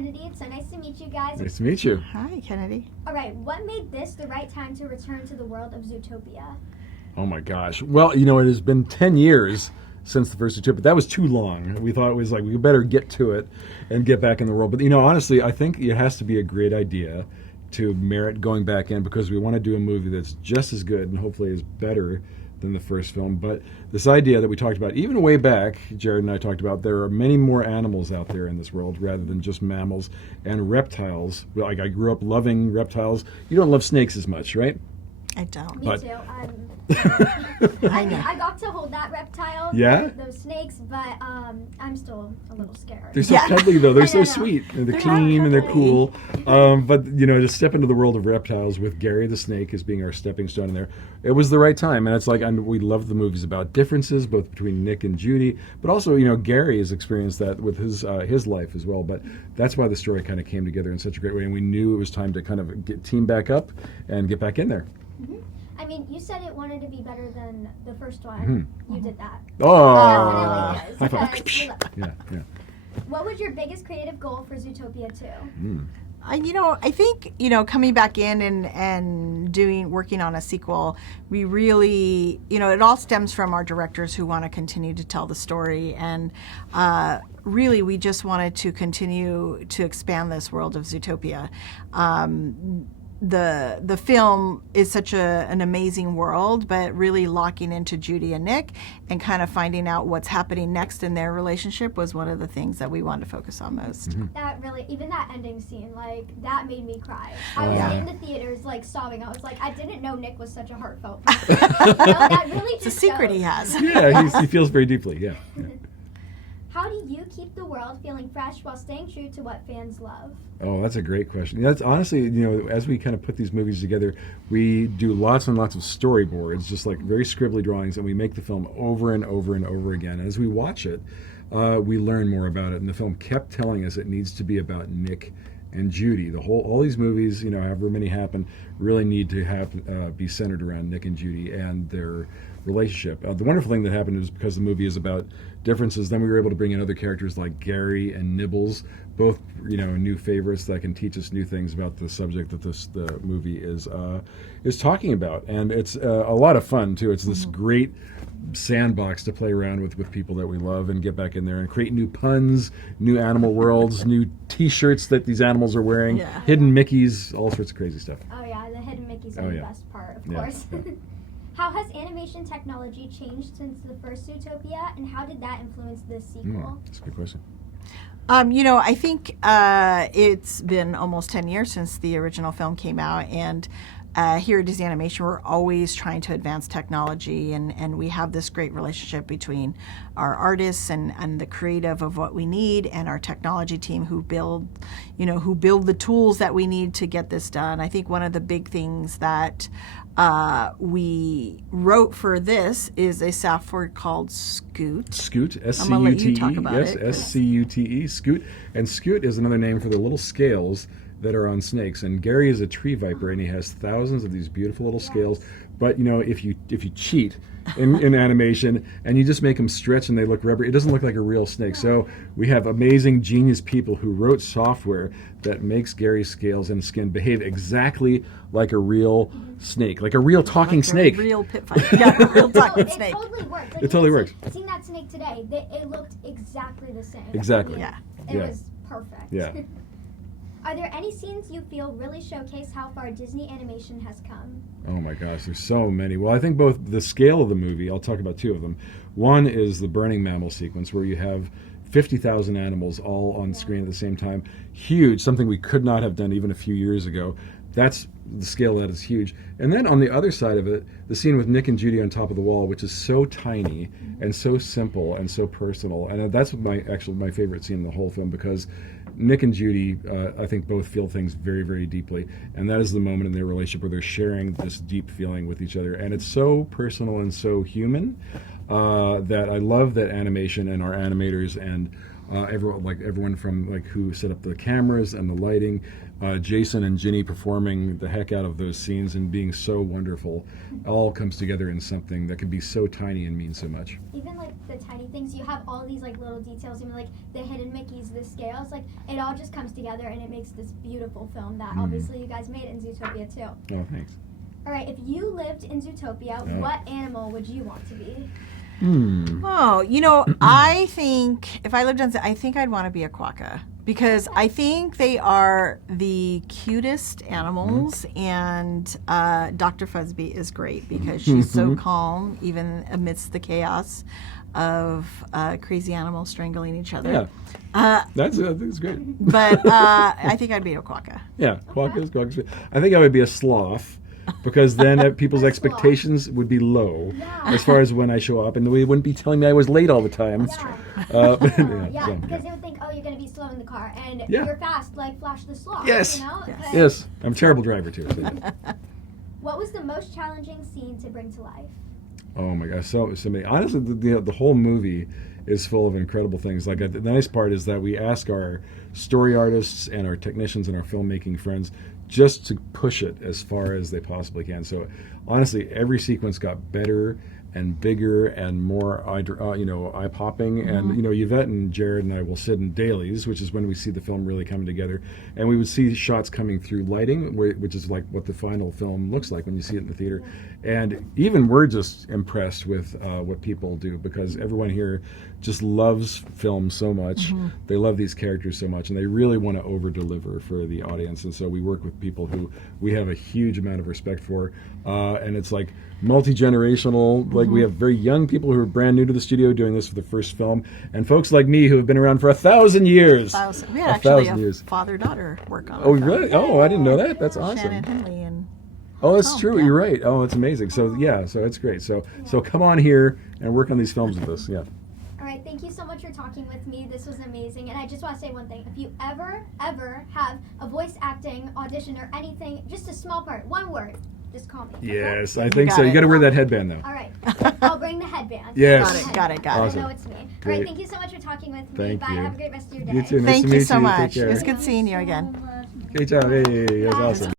Kennedy. It's so nice to meet you guys. Nice to meet you. Hi, Kennedy. All right, what made this the right time to return to the world of Zootopia? Oh my gosh. Well, it has been 10 years since the first Zootopia, but that was too long. We thought it was like, we better get to it and get back in the world. But, honestly, I think it has to be a great idea to merit going back in, because we want to do a movie that's just as good and hopefully is better than the first film. But this idea that we talked about, even way back, Jared and I talked about, there are many more animals out there in this world rather than just mammals and reptiles. Like, I grew up loving reptiles. You don't love snakes as much, right? I don't. Me But- too. I know. I got to hold that reptile, Yeah? those snakes, but I'm still a little scared. They're so Yeah. cuddly, though. They're I so know. sweet. And they're They're clean and they're cuddly. cool. But, to step into the world of reptiles with Gary the snake as being our stepping stone in there, it was the right time. And it's like, we love the movies about differences, both between Nick and Judy. But also, Gary has experienced that with his life as well. But that's why the story kind of came together in such a great way. And we knew it was time to kind of team back up and get back in there. Mm-hmm. I mean, you said it wanted to be better than the first one. Mm-hmm. You did that. Oh! Definitely is, High five. because we love- Yeah. What was your biggest creative goal for Zootopia 2? I think, coming back in and working on a sequel, we really, it all stems from our directors who want to continue to tell the story. And really, we just wanted to continue to expand this world of Zootopia. The film is such an amazing world, but really locking into Judy and Nick and kind of finding out what's happening next in their relationship was one of the things that we wanted to focus on most. That really, even that ending scene, that made me cry. I was in the theaters, sobbing. I was like, I didn't know Nick was such a heartfelt person. That really It's a just secret shows. he has. Yeah, he feels very deeply, yeah. How do you keep the world feeling fresh while staying true to what fans love? Oh, that's a great question. That's honestly, as we kind of put these movies together, we do lots and lots of storyboards, just like very scribbly drawings, and we make the film over and over and over again. And as we watch it, we learn more about it. And the film kept telling us it needs to be about Nick and Judy. All these movies, however many happen, really need to be centered around Nick and Judy and their relationship. The wonderful thing that happened is because the movie is about differences, then we were able to bring in other characters like Gary and Nibbles, both new favorites that can teach us new things about the subject that the movie is talking about. And it's a lot of fun too. It's this great sandbox to play around with people that we love and get back in there and create new puns, new animal worlds, new T-shirts that these animals are wearing, hidden Mickeys, all sorts of crazy stuff. Oh yeah, the hidden Mickeys are the best part, of course. Yeah. How has animation technology changed since the first Zootopia, and how did that influence this sequel? That's a good question. I think it's been almost 10 years since the original film came out, and here at Disney Animation, we're always trying to advance technology, and we have this great relationship between our artists and the creative of what we need, and our technology team who build the tools that we need to get this done. I think one of the big things that we wrote for this is a software called Scoot. Scoot, S-C-U-T-E. I'm gonna let you talk about yes, it. S-C-U-T-E, Scoot. And Scoot is another name for the little scales that are on snakes. And Gary is a tree viper, and he has thousands of these beautiful little scales. But if you cheat in animation and you just make them stretch and they look rubbery, it doesn't look like a real snake. So we have amazing, genius people who wrote software that makes Gary's scales and skin behave exactly like a real snake, like a real talking snake. A real pit fight. Yeah, a real talking It snake. totally worked. It totally works. Seeing that snake today, it looked exactly the same. Exactly. Yeah. It was perfect. Yeah. Are there any scenes you feel really showcase how far Disney animation has come? Oh my gosh, there's so many. Well, I think both the scale of the movie, I'll talk about two of them. One is the burning mammal sequence where you have 50,000 animals all on screen at the same time. Huge, something we could not have done even a few years ago. That's the scale of that is huge. And then on the other side of it, the scene with Nick and Judy on top of the wall, which is so tiny and so simple and so personal. And that's my favorite scene in the whole film, because Nick and Judy, I think, both feel things very, very deeply. And that is the moment in their relationship where they're sharing this deep feeling with each other. And it's so personal and so human that I love that animation and our animators and everyone from who set up the cameras and the lighting, Jason and Ginny performing the heck out of those scenes and being so wonderful, all comes together in something that can be so tiny and mean so much. Even the tiny things. You have all these like little details, even like the hidden Mickeys, the scales. Like it all just comes together and it makes this beautiful film that obviously you guys made in Zootopia too. Oh, thanks. All right, if you lived in Zootopia, what animal would you want to be? Oh, you know, I think if I lived on, I think I'd want to be a quokka because I think they are the cutest animals, and Dr. Fuzzby is great because she's so calm even amidst the chaos of crazy animals strangling each other. Yeah, that's great. But I think I'd be a quokka. Yeah, quokkas. I think I would be a sloth. Because then people's expectations would be low as far as when I show up, and they wouldn't be telling me I was late all the time. Because they would think, oh, you're going to be slow in the car, and you're fast, like Flash the Sloth. Yes. You know? Yes. I'm a terrible driver too. So. What was the most challenging scene to bring to life? Oh my gosh, so many. Honestly, the whole movie is full of incredible things. Like the nice part is that we ask our story artists and our technicians and our filmmaking friends just to push it as far as they possibly can. So honestly, every sequence got better and bigger and more eye-popping. And Yvette and Jared and I will sit in dailies, which is when we see the film really coming together, and we would see shots coming through lighting, which is like what the final film looks like when you see it in the theater. And even we're just impressed with what people do, because everyone here just loves film so much. They love these characters so much, and they really want to over-deliver for the audience. And so we work with people who we have a huge amount of respect for, and it's like multi-generational. Like we have very young people who are brand new to the studio doing this for the first film, and folks like me who have been around for 1,000 years. We had actually a father-daughter work on it. Oh, really? Oh, I didn't know that. That's awesome. Shannon Henley and that's true. Yeah. You're right. Oh, it's amazing. So so it's great. So come on here and work on these films with us. Yeah. All right, thank you so much for talking with me. This was amazing. And I just want to say one thing. If you ever have a voice acting audition or anything, just a small part, one word, just call me. Yes, I think so. You got to wear that headband, though. All right. I'll bring the headband. Yes. Got it. Awesome. I know it's me. Great. All right, thank you so much for talking with me. Thank Bye. you. Have a great rest of your day. You too. Nice Thank to meet you so you. much. Take care. It was good seeing you again. Great job. Hey, that's awesome.